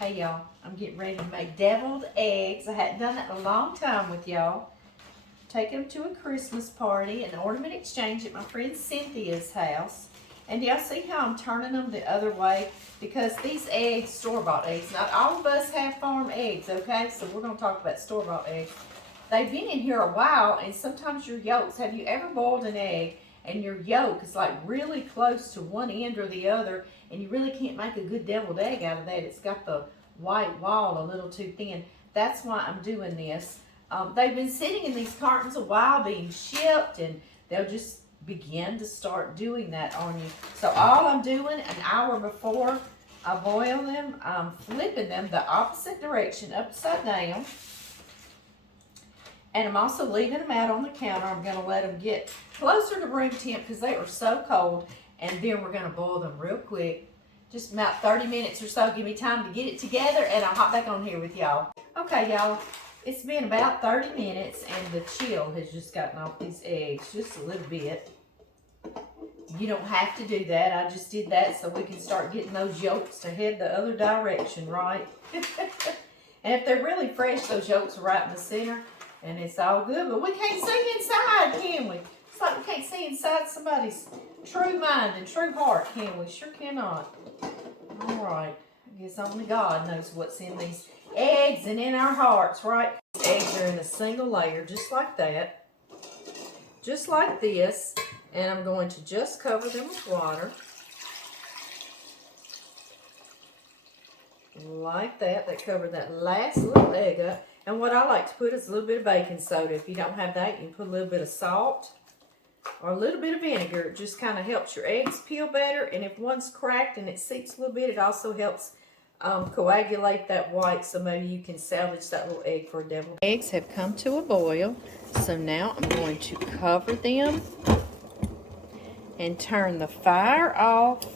Hey y'all, I'm getting ready to make deviled eggs. I hadn't done that in a long time with y'all. Taking them to a Christmas party, an ornament exchange at my friend Cynthia's house. And y'all see how I'm turning them the other way? Because these eggs, store-bought eggs, not all of us have farm eggs, okay? So we're gonna talk about store-bought eggs. They've been in here a while, and sometimes your yolks, have you ever boiled an egg and your yolk is like really close to one end or the other, and you really can't make a good deviled egg out of that? It's got the white wall a little too thin. That's why I'm doing this. They've been sitting in these cartons a while being shipped, and they'll just begin to start doing that on you. So all I'm doing an hour before I boil them, I'm flipping them the opposite direction, upside down. And I'm also leaving them out on the counter. I'm going to let them get closer to room temp because they are so cold. And then we're going to boil them real quick. Just about 30 minutes or so. Give me time to get it together, and I'll hop back on here with y'all. Okay, y'all. It's been about 30 minutes, and the chill has just gotten off these eggs just a little bit. You don't have to do that. I just did that so we can start getting those yolks to head the other direction, right? And if they're really fresh, those yolks are right in the center. And it's all good, but we can't see inside, can we? It's like we can't see inside somebody's true mind and true heart, can we? Sure cannot. All right. I guess only God knows what's in these eggs and in our hearts, right? Eggs are in a single layer, just like that. Just like this. And I'm going to just cover them with water. Like that. That covered that last little egg up. And what I like to put is a little bit of baking soda. If you don't have that, you can put a little bit of salt or a little bit of vinegar. It just kind of helps your eggs peel better. And if one's cracked and it seeps a little bit, it also helps coagulate that white, so maybe you can salvage that little egg for a deviled egg. Eggs have come to a boil. So now I'm going to cover them and turn the fire off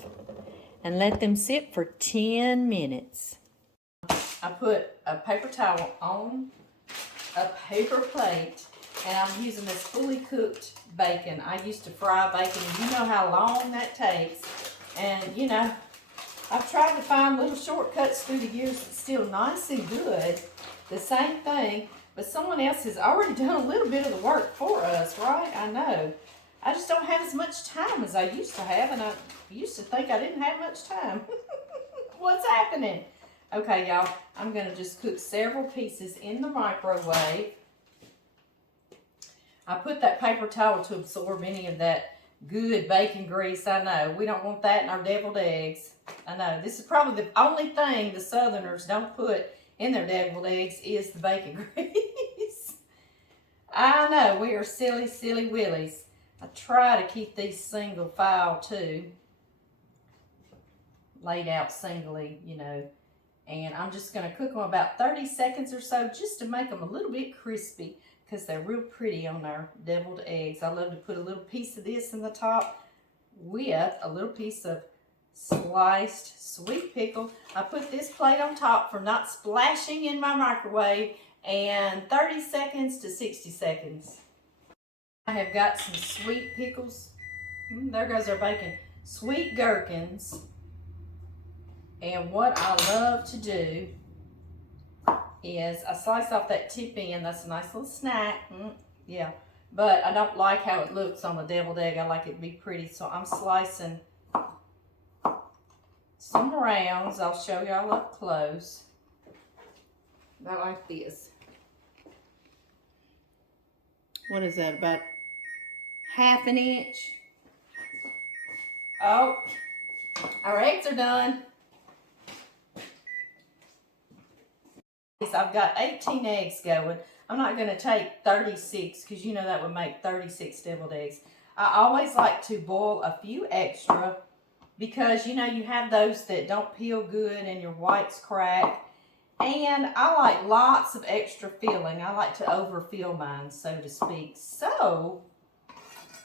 and let them sit for 10 minutes. I put a paper towel on a paper plate, and I'm using this fully cooked bacon. I used to fry bacon, and you know how long that takes. And, you know, I've tried to find little shortcuts through the years that's still nice and good. The same thing, but someone else has already done a little bit of the work for us, right? I know. I just don't have as much time as I used to have, and I used to think I didn't have much time. What's happening? Okay, y'all, I'm going to just cook several pieces in the microwave. I put that paper towel to absorb any of that good bacon grease. I know, we don't want that in our deviled eggs. I know, this is probably the only thing the Southerners don't put in their deviled eggs is the bacon grease. I know, we are silly, silly willies. I try to keep these single file too. Laid out singly, you know. And I'm just going to cook them about 30 seconds or so just to make them a little bit crispy because they're real pretty on our deviled eggs. I love to put a little piece of this in the top with a little piece of sliced sweet pickle. I put this plate on top for not splashing in my microwave, and 30 seconds to 60 seconds. I have got some sweet pickles. There goes our bacon. Sweet gherkins. And what I love to do is I slice off that tip end. That's a nice little snack. Yeah. But I don't like how it looks on a deviled egg. I like it to be pretty. So I'm slicing some rounds. I'll show y'all up close. About like this. What is that? About ½ inch. Oh, our eggs are done. I've got 18 eggs going. I'm not going to take 36 because you know that would make 36 deviled eggs. I always like to boil a few extra because you know you have those that don't peel good and your whites crack. And I like lots of extra filling. I like to overfill mine, so to speak. So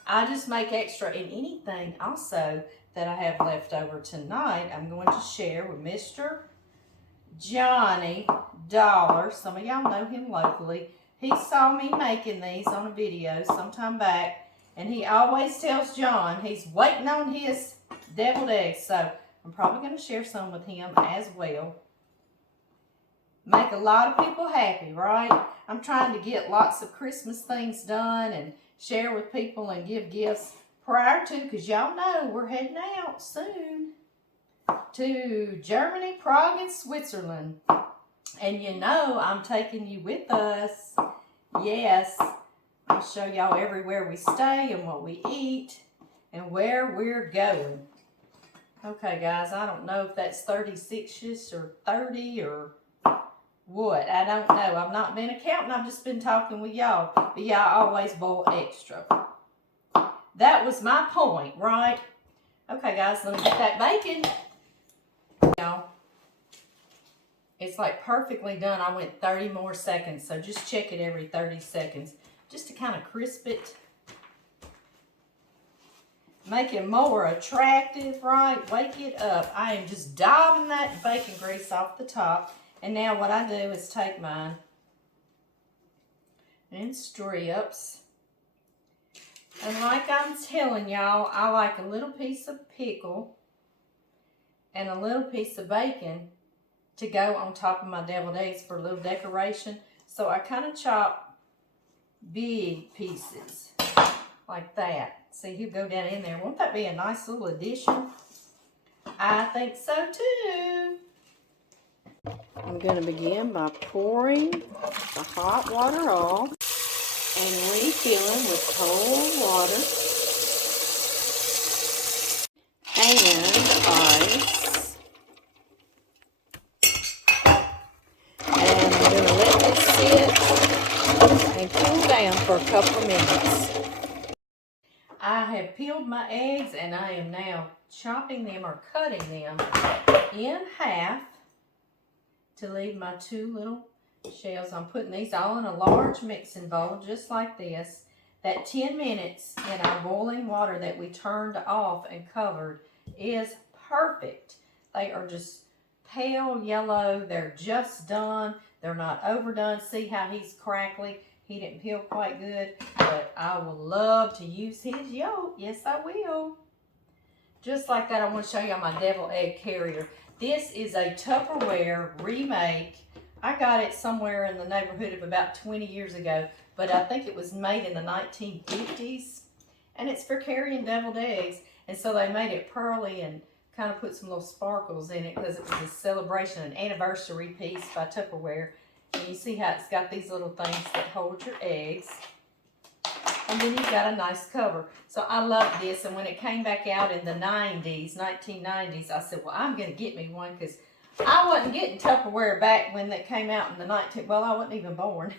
I just make extra in anything also that I have left over tonight. I'm going to share with Mr. Johnny Dollar. Some of y'all know him locally. He saw me making these on a video sometime back, and he always tells John he's waiting on his deviled eggs. So I'm probably going to share some with him as well. make a lot of people happy, right? I'm trying to get lots of Christmas things done and share with people and give gifts prior to, because y'all know we're heading out soon to Germany, Prague, and Switzerland. And you know I'm taking you with us. Yes, I'll show y'all everywhere we stay and what we eat and where we're going. Okay, guys, I don't know if that's 36ish or 30 or what. I don't know. I've not been accounting. I've just been talking with y'all. But y'all always boil extra. That was my point, right? Okay, guys, let me get that bacon. Y'all, it's like perfectly done. I went 30 more seconds, so just check it every 30 seconds just to kind of crisp it. Make it more attractive, right? Wake it up. I am just daubing that bacon grease off the top. And now what I do is take mine and strips. And like I'm telling y'all, I like a little piece of pickle and a little piece of bacon to go on top of my deviled eggs for a little decoration. So I kind of chop big pieces like that. See, he'll go down in there. Won't that be a nice little addition? I think so too. I'm going to begin by pouring the hot water off and refilling with cold water and ice. And I'm going to let this sit and cool down for a couple of minutes. I have peeled my eggs and I am now chopping them or cutting them in half to leave my two little shells. I'm putting these all in a large mixing bowl just like this. That 10 minutes in our boiling water that we turned off and covered is perfect. They are just pale yellow. They're just done. They're not overdone. See how he's crackly? He didn't peel quite good, but I will love to use his yolk. Yes, I will. Just like that, I want to show you my deviled egg carrier. This is a Tupperware remake. I got it somewhere in the neighborhood of about 20 years ago, but I think it was made in the 1950s. And it's for carrying deviled eggs. And so they made it pearly and kind of put some little sparkles in it because it was a celebration, an anniversary piece by Tupperware. And you see how it's got these little things that hold your eggs. And then you've got a nice cover. So I love this. And when it came back out in the 1990s, I said, well, I'm going to get me one because I wasn't getting Tupperware back when that came out in the well, I wasn't even born.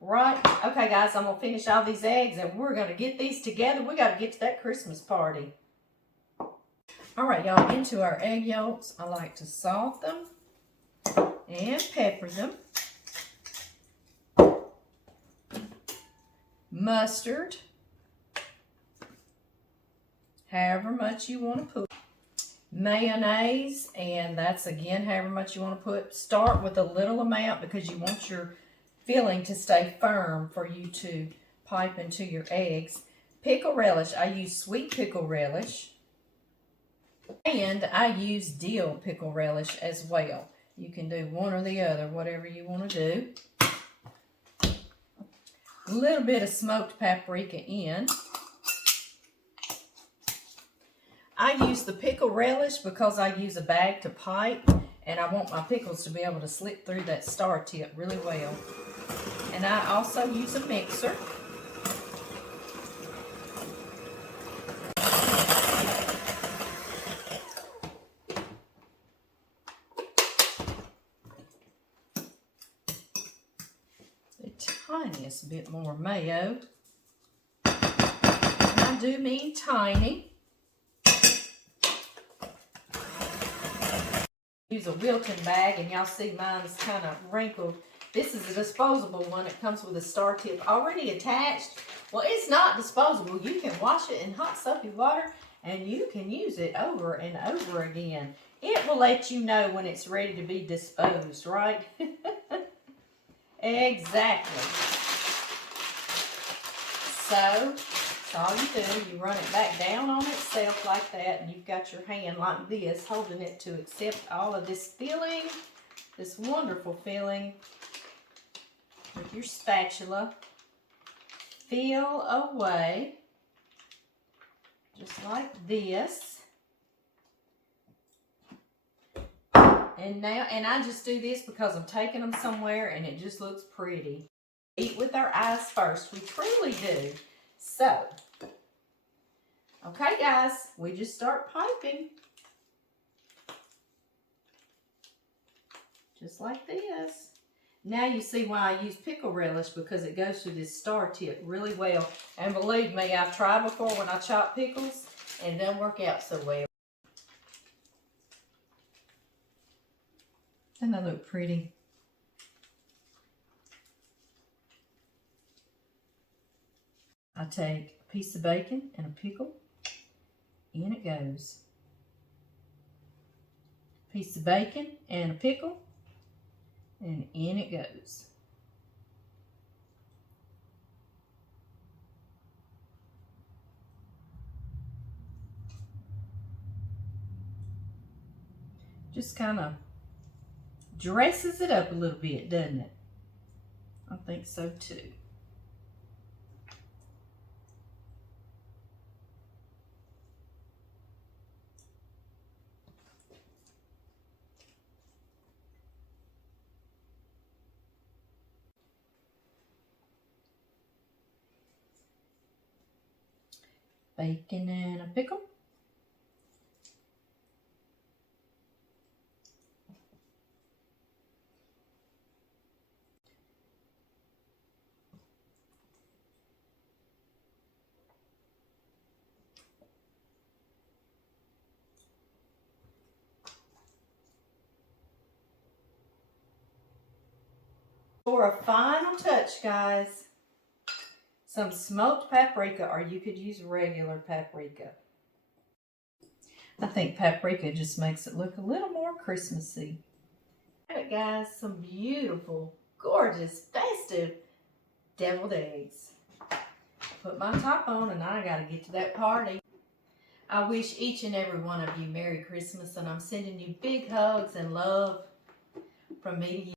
Right? Okay, guys, I'm going to finish all these eggs and we're going to get these together. We got to get to that Christmas party. All right, y'all, into our egg yolks. I like to salt them and pepper them. Mustard, however much you want to put. Mayonnaise, and that's again however much you want to put. Start with a little amount because you want your filling to stay firm for you to pipe into your eggs. Pickle relish, I use sweet pickle relish. And I use dill pickle relish as well. You can do one or the other, whatever you want to do. A little bit of smoked paprika in. I use the pickle relish because I use a bag to pipe, and I want my pickles to be able to slip through that star tip really well. And I also use a mixer. Tiniest bit more mayo. And I do mean tiny. Use a Wilton bag, and y'all see mine's kind of wrinkled. This is a disposable one. It comes with a star tip already attached. Well, it's not disposable. You can wash it in hot soapy water and you can use it over and over again. It will let you know when it's ready to be disposed, right? Exactly. So, that's all you do. You run it back down on itself like that, and you've got your hand like this, holding it to accept all of this filling. this wonderful filling with your spatula. Fill away, just like this. And I just do this because I'm taking them somewhere and it just looks pretty. Eat with our eyes first, we truly do. So, okay guys, we just start piping. Just like this. Now you see why I use pickle relish, because it goes through this star tip really well. And believe me, I've tried before when I chop pickles and it doesn't work out so well. Doesn't that look pretty? I take a piece of bacon and a pickle. In it goes. Piece of bacon and a pickle. And in it goes. Just kind of dresses it up a little bit, doesn't it? I think so too. Bacon and a pickle. For a final touch, guys, some smoked paprika, or you could use regular paprika. I think paprika just makes it look a little more Christmassy. Alright guys, some beautiful, gorgeous, festive deviled eggs. Put my top on and I gotta get to that party. I wish each and every one of you Merry Christmas, and I'm sending you big hugs and love from me to you.